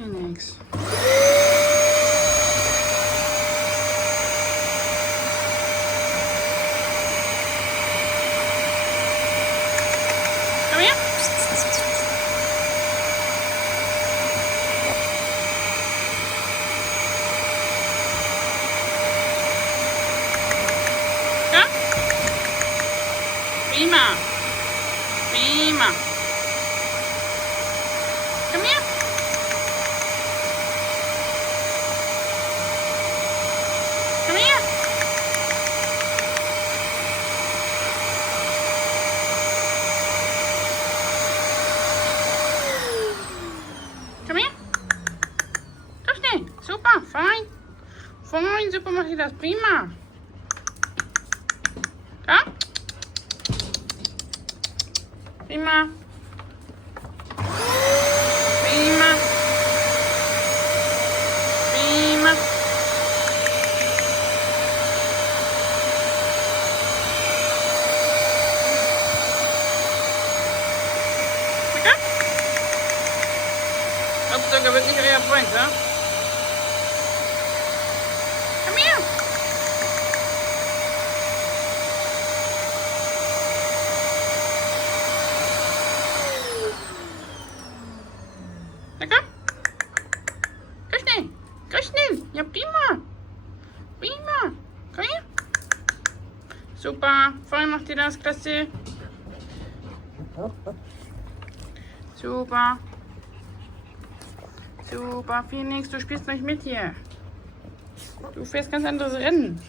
Phoenix. Komm her. Ja? Prima. Prima. Komm her. Komm her. Komm her. Komm schnell. Super, fein. Fein, super macht ihr das. Prima. Komm. Prima. Prima. Prima. Lecker? Hauptsache wird nicht euer Freund, ne? Komm her. Lecker? Komm schnell. Komm schnell. Ja, prima. Prima. Komm her. Super. Voll macht ihr das. Klasse. Super. Super. Phoenix, du spielst nicht mit hier. Du fährst ganz anderes Rennen.